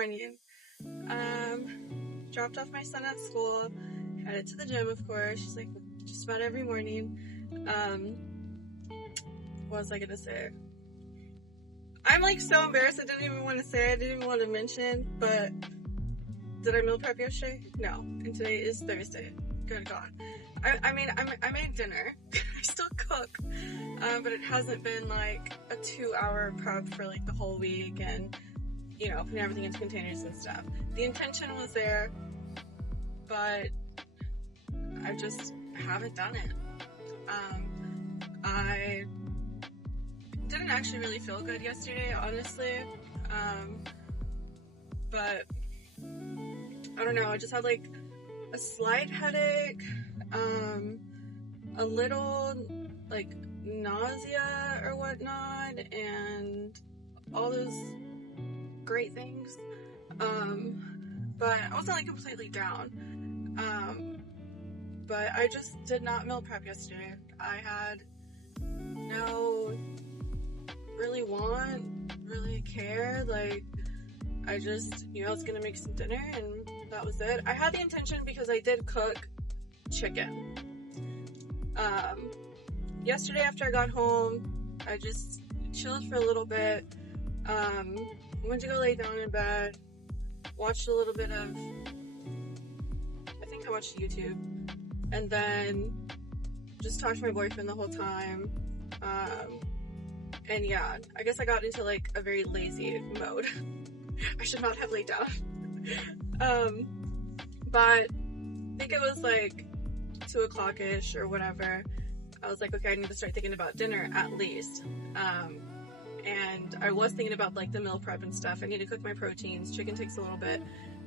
morning. Dropped off my son at school, headed to the gym, of course, just like just about every morning. What was I gonna say? I'm like so embarrassed, I didn't even want to say, I didn't even want to mention, but did I meal prep yesterday? No, and today is Thursday. Good God. I made dinner. I still cook, but it hasn't been like a 2-hour prep for like the whole week and, you know, putting everything into containers and stuff. The intention was there, but I just haven't done it. I didn't actually really feel good yesterday, honestly, but I don't know, I just had like a slight headache, a little like nausea or whatnot, and all those great things, but I wasn't like completely down, but I just did not meal prep yesterday. I had no really care, like I just knew I was gonna make some dinner and that was it. I had the intention because I did cook chicken. Yesterday after I got home, I just chilled for a little bit, went to go lay down in bed, watched a little bit of, I think I watched YouTube, and then just talked to my boyfriend the whole time, and yeah, I guess I got into like a very lazy mode. I should not have laid down. But I think it was like 2 o'clock-ish or whatever. I was like, okay, I need to start thinking about dinner at least. And I was thinking about like the meal prep and stuff. I need to cook my proteins. Chicken takes a little bit.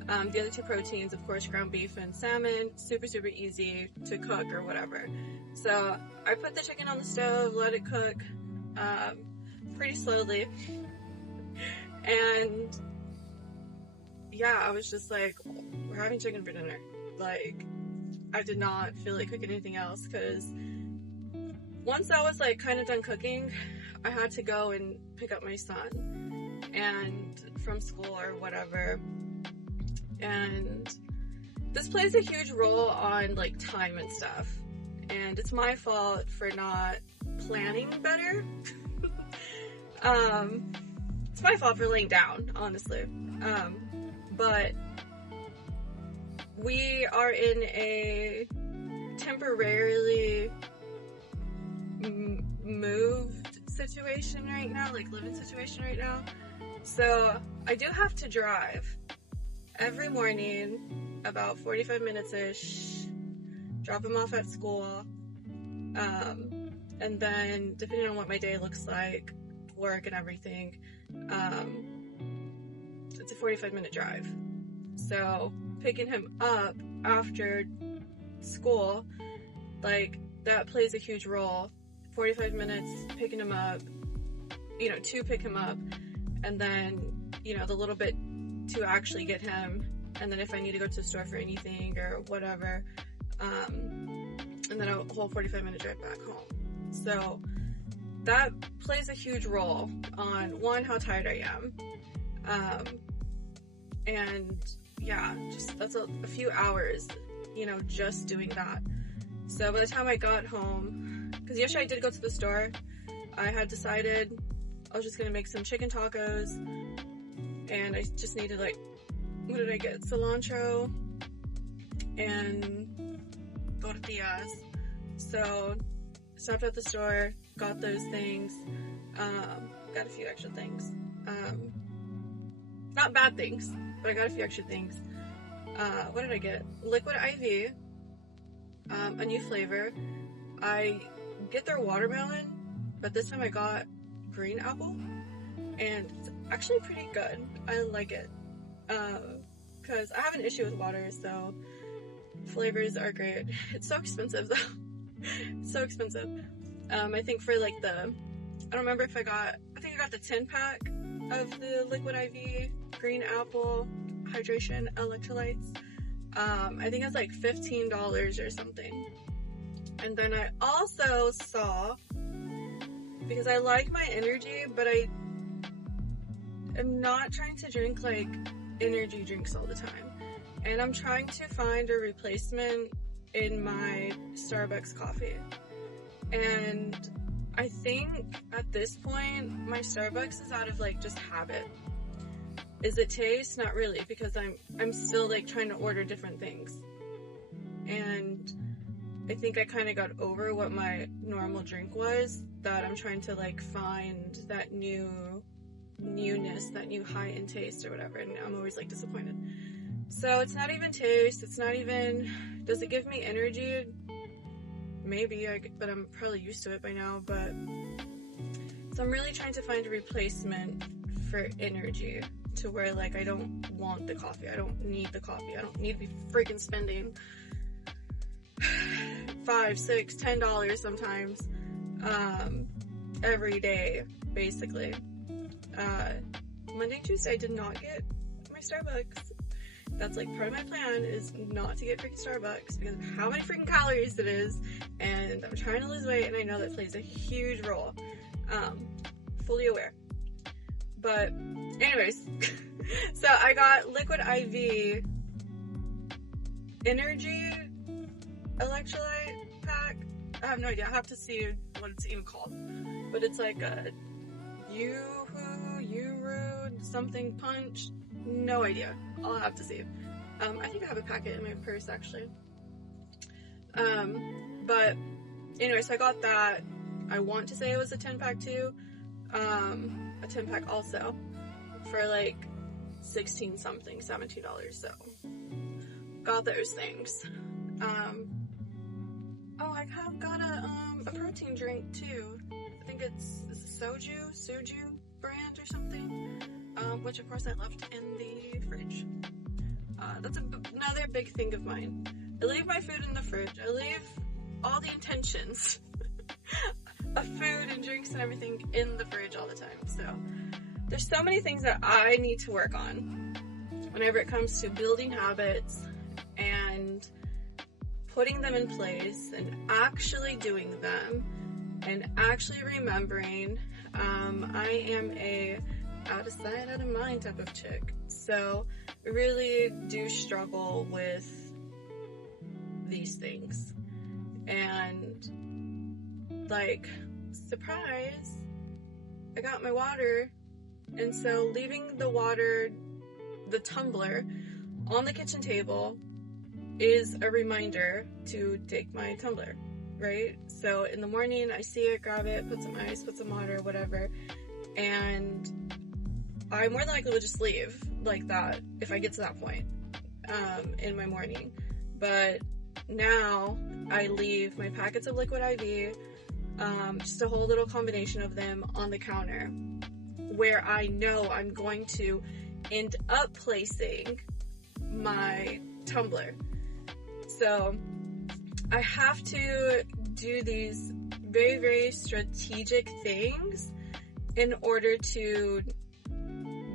The other 2 proteins, of course, ground beef and salmon, super easy to cook or whatever. So I put the chicken on the stove, let it cook, pretty slowly. And yeah, I was just like, we're having chicken for dinner. Like, I did not feel like cooking anything else, because once I was like kind of done cooking, I had to go and pick up my son and from school or whatever. And this plays a huge role on like time and stuff. And it's my fault for not planning better. It's my fault for laying down, honestly. But we are in a temporarily moved situation right now, like living situation right now. So I do have to drive every morning, about 45 minutes-ish, drop him off at school, and then depending on what my day looks like, work and everything, it's a 45-minute drive. So picking him up after school, like, that plays a huge role. 45 minutes picking him up, you know, to pick him up, and then, you know, the little bit to actually get him, and then if I need to go to the store for anything or whatever, and then a whole 45-minute drive back home. So that plays a huge role on, one, how tired I am, and yeah, just that's a few hours, you know, just doing that. So by the time I got home, because yesterday I did go to the store, I had decided I was just gonna make some chicken tacos, and I just needed, like, what did I get? Cilantro and tortillas. So stopped at the store, got those things, got a few extra things. Not bad things, but I got a few extra things. What did I get? Liquid IV, a new flavor. I get their watermelon, but this time I got green apple, and it's actually pretty good. I like it, because I have an issue with water, so flavors are great. It's so expensive though. It's so expensive. I think for like I don't remember if I think I got the 10-pack of the liquid IV green apple hydration electrolytes. I think it's like $15 or something. And then I also saw, because I like my energy, but I am not trying to drink like energy drinks all the time. And I'm trying to find a replacement in my Starbucks coffee. And I think at this point, my Starbucks is out of like just habit. Is it taste? Not really, because I'm still like trying to order different things. And I think I kind of got over what my normal drink was, that I'm trying to like find that newness, that new high in taste or whatever, and I'm always like disappointed. So it's not even taste, it's not even, does it give me energy? Maybe, but I'm probably used to it by now, but, so I'm really trying to find a replacement for energy, to where like I don't want the coffee, I don't need the coffee, I don't need to be freaking spending $5, $6, $10 sometimes, every day, basically. Monday and Tuesday I did not get my Starbucks. That's like part of my plan, is not to get freaking Starbucks because of how many freaking calories it is, and I'm trying to lose weight, and I know that plays a huge role. Fully aware. But anyways, so I got Liquid IV Energy electrolyte pack. I have no idea. I have to see what it's even called. But it's like a Uru something punch. No idea. I'll have to see. I think I have a packet in my purse actually. But anyway, so I got that. I want to say it was a 10-pack too. A 10-pack also for like $16 something, $17. So got those things. Oh, I have got a protein drink too. I think it's Soju brand or something. Which of course I left in the fridge. That's another big thing of mine. I leave my food in the fridge. I leave all the intentions of food and drinks and everything in the fridge all the time. So there's so many things that I need to work on whenever it comes to building habits and putting them in place and actually doing them and actually remembering. I am a out of sight, out of mind type of chick. So I really do struggle with these things. And like, surprise, I got my water. And so leaving the water, the tumbler on the kitchen table is a reminder to take my tumbler, right? So in the morning I see it, grab it, put some ice, put some water, whatever. And I more than likely will just leave like that if I get to that point in my morning. But now I leave my packets of Liquid IV, just a whole little combination of them on the counter where I know I'm going to end up placing my tumbler. So I have to do these very, very strategic things in order to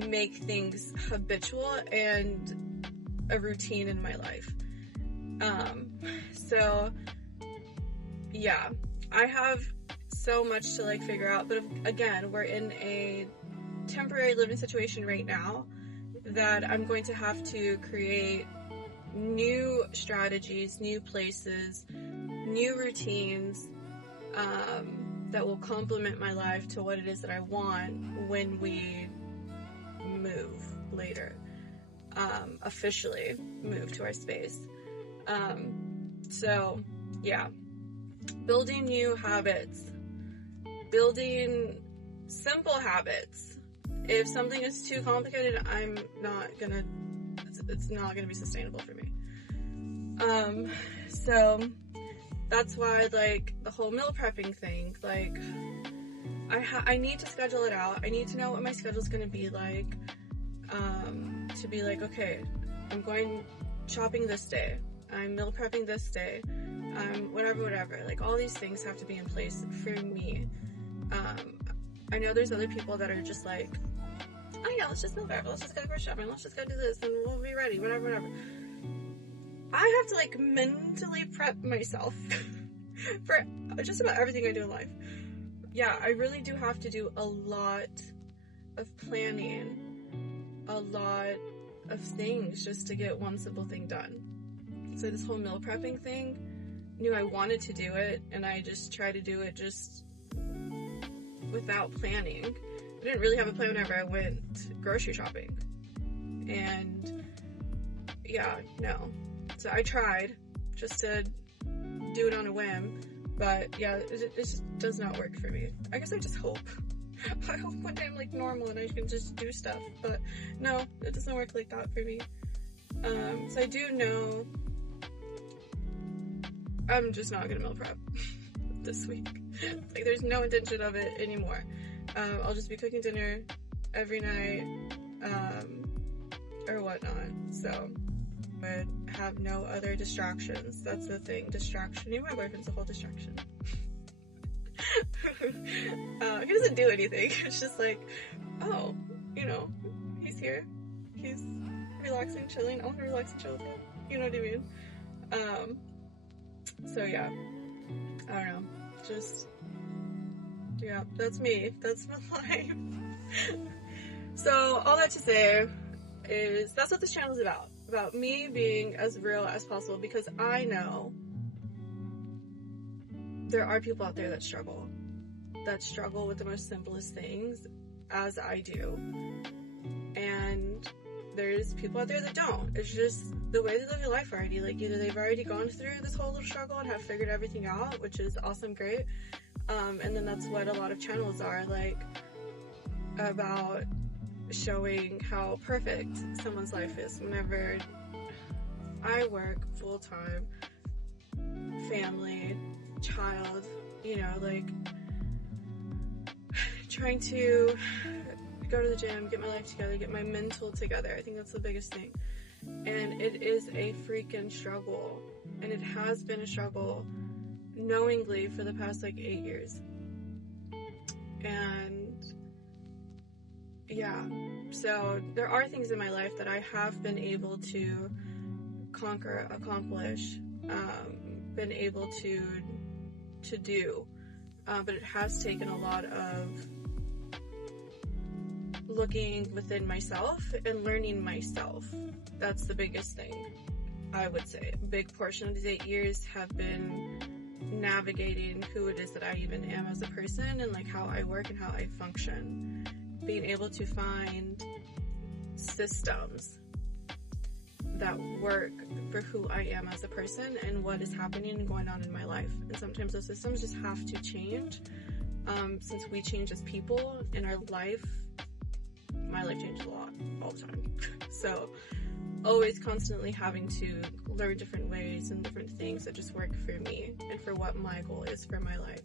make things habitual and a routine in my life. So yeah, I have so much to like figure out, but again, we're in a temporary living situation right now that I'm going to have to create new strategies, new places, new routines, that will complement my life to what it is that I want when we move later, officially move to our space. So yeah, building new habits, building simple habits. If something is too complicated, it's not gonna be sustainable for me. So that's why, like, the whole meal prepping thing, like, I need to schedule it out. I need to know what my schedule is going to be like, to be like, okay, I'm going shopping this day, I'm meal prepping this day, whatever. Like, all these things have to be in place for me. I know there's other people that are just like, oh yeah, let's just meal prep, let's just go grocery shopping, let's just go do this, and we'll be ready, whatever. I have to, like, mentally prep myself for just about everything I do in life. Yeah, I really do have to do a lot of planning, a lot of things just to get one simple thing done. So this whole meal prepping thing, knew I wanted to do it, and I just tried to do it just without planning. I didn't really have a plan whenever I went grocery shopping. And yeah, no. So I tried just to do it on a whim, but yeah, it just does not work for me. I guess I just hope. I hope one day I'm like normal and I can just do stuff, but no, it doesn't work like that for me. So I do know I'm just not gonna meal prep this week. Like, there's no intention of it anymore. I'll just be cooking dinner every night, or whatnot. So, I would have no other distractions. That's the thing. Distraction. Even my boyfriend's a whole distraction. He doesn't do anything. It's just like, oh, you know, he's here. He's relaxing, chilling. I want to relax and chill with him. You know what I mean? So yeah. I don't know. Just, yeah, that's me. That's my life. So, all that to say is that's what this channel is about. About me being as real as possible, because I know there are people out there that struggle with the most simplest things, as I do. And there's people out there that don't. It's just the way they live your life already. Like, either they've already gone through this whole little struggle and have figured everything out, which is awesome, great. And then that's what a lot of channels are, like, about showing how perfect someone's life is. Whenever I work full-time, family, child, you know, like, trying to go to the gym, get my life together, get my mental together. I think that's the biggest thing. And it is a freaking struggle. And it has been a struggle knowingly for the past, like, 8 years. And yeah, so there are things in my life that I have been able to conquer, accomplish, been able to do, but it has taken a lot of looking within myself and learning myself. That's the biggest thing, I would say. A big portion of these 8 years have been navigating who it is that I even am as a person, and like how I work and how I function. Being able to find systems that work for who I am as a person and what is happening and going on in my life. And sometimes those systems just have to change. Since we change as people in our life, my life changes a lot all the time. So always constantly having to learn different ways and different things that just work for me and for what my goal is for my life.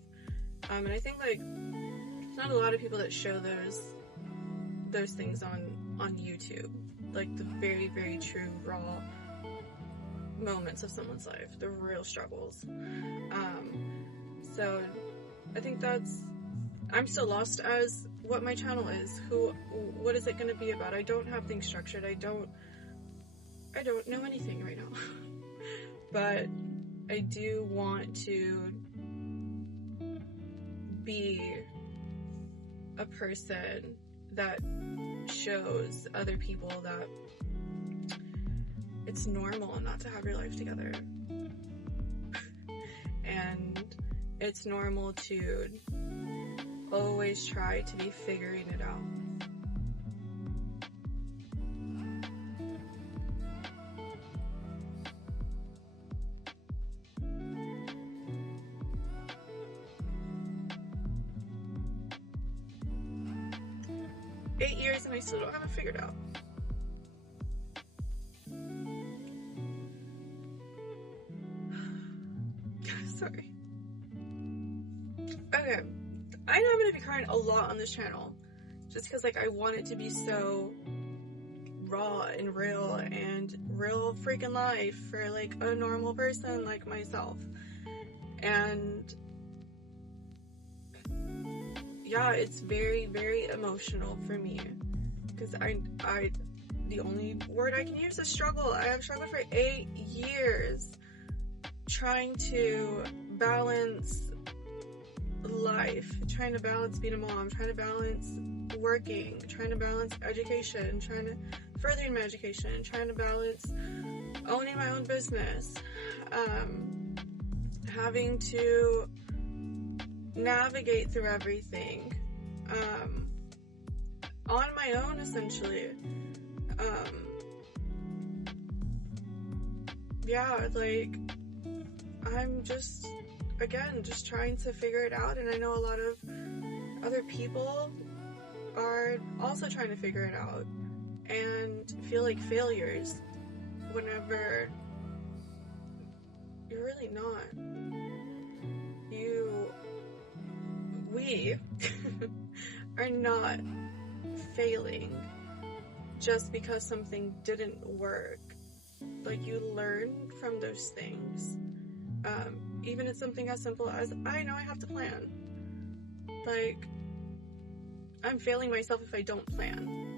And I think, like, there's not a lot of people that show those things on YouTube, like the very, very true, raw moments of someone's life, the real struggles. So I think I'm still lost as what my channel is. What is it going to be about? I don't have things structured. I don't know anything right now. But I do want to be a person that shows other people that it's normal not to have your life together. And it's normal to always try to be figuring it out. Eight years and I still don't have it figured out. Sorry. Okay. I know I'm going to be crying a lot on this channel. Just because, like, I want it to be so raw and real freaking life for, like, a normal person like myself. And yeah, it's very, very emotional for me, because the only word I can use is struggle. I have struggled for 8 years trying to balance life, trying to balance being a mom, trying to balance working, trying to balance education, trying to furthering my education, trying to balance owning my own business, having to navigate through everything on my own, essentially. Yeah, like, I'm just, again, just trying to figure it out, and I know a lot of other people are also trying to figure it out and feel like failures whenever you're really not. We are not failing just because something didn't work. Like, you learn from those things. Even it's something as simple as, I know I have to plan. Like, I'm failing myself if I don't plan.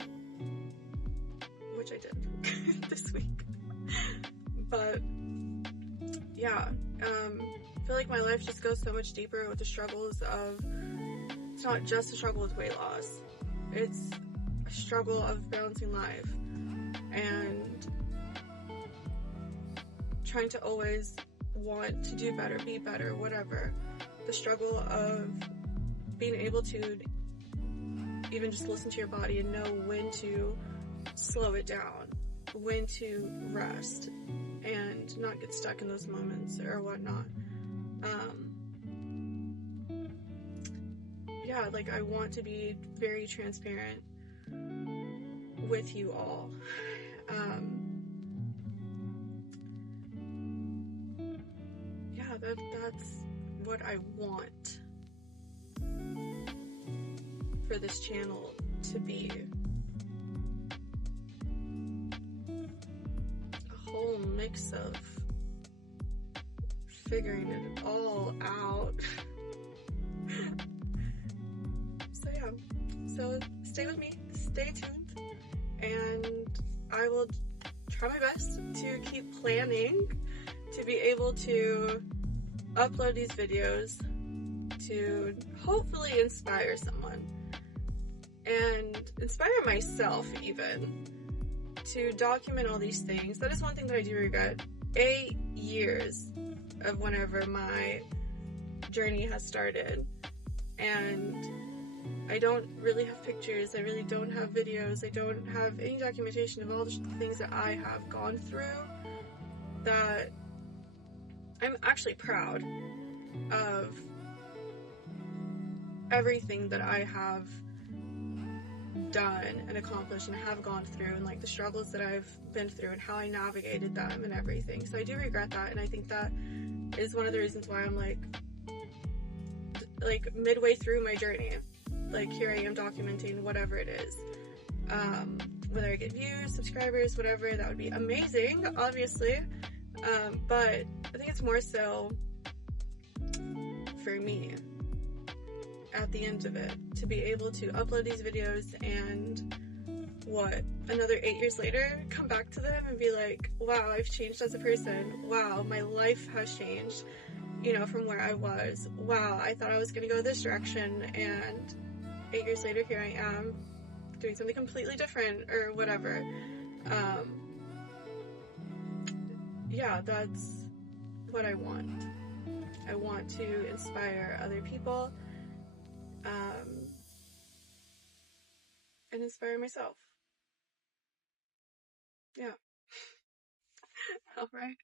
Which I did this week. But, yeah, I feel like my life just goes so much deeper with the struggles of, it's not just a struggle with weight loss. It's a struggle of balancing life and trying to always want to do better, be better, whatever. The struggle of being able to even just listen to your body and know when to slow it down, when to rest, and not get stuck in those moments or whatnot. Yeah, like, I want to be very transparent with you all. Yeah, that's what I want for this channel to be. A whole mix of figuring it all out. So yeah, so stay with me, stay tuned, and I will try my best to keep planning to be able to upload these videos to hopefully inspire someone and inspire myself even to document all these things. That is one thing that I do regret. 8 years of whenever my journey has started, and I don't really have pictures, I really don't have videos, I don't have any documentation of all the things that I have gone through, that I'm actually proud of everything that I have done and accomplished and have gone through, and like the struggles that I've been through and how I navigated them and everything. So I do regret that, and I think that is one of the reasons why I'm like midway through my journey, like, here I am documenting whatever it is. Whether I get views, subscribers, whatever, that would be amazing, obviously. But I think it's more so for me at the end of it to be able to upload these videos and another 8 years later come back to them and be like, wow, I've changed as a person. Wow, my life has changed, from where I was. Wow, I thought I was gonna go this direction, and 8 years later, here I am doing something completely different or whatever. Yeah, that's what I want. I want to inspire other people, and inspire myself. Yeah. All right.